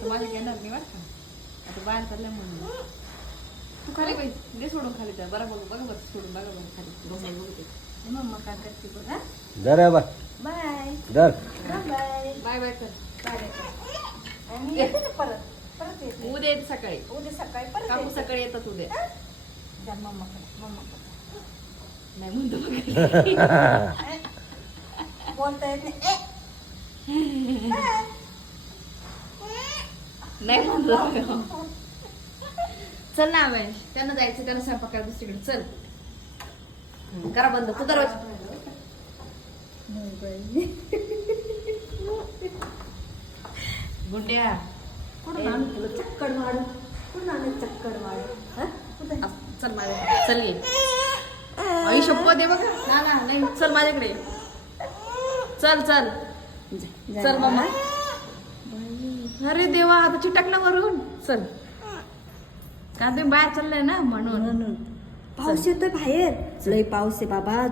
आता माझ्या घेणार नाही बरं का. आता बाहेर चालल्या म्हणून तू खाली बाई दे सोडून खाली त्या बरं बघ बघ बरं सोडून बघा बरं खाली बघायला बघते मम्मा काय करते बघा. दर बाय बाय दर बाय बाय बाय कर बाय आणि येते ना परत परत येते उद्या येते सकाळी परत काकू सकाळी येतात उद्या जा मम्माकडे नाही म्हणतो बोलता येत नाही म्हणतो चल ना बाई त्यांना जायचं त्याला स्वयंपाक करा दुसरीकडे चल करा बंद तू दरवाजा गुंड्या कुठून आणू तुला चक्कर मारू कुठून आणू चक्कर मारू चल माझ्या चल ये आई शप्पथ दे बघा ना ना नाही चल माझ्याकडे चल चल चल मामा अरे देवा आता चिटकला वरून चल का तुम्ही बाहेर चाललंय ना म्हणून पाऊस येतोय बाहेर लय पाऊस आहे बाबा.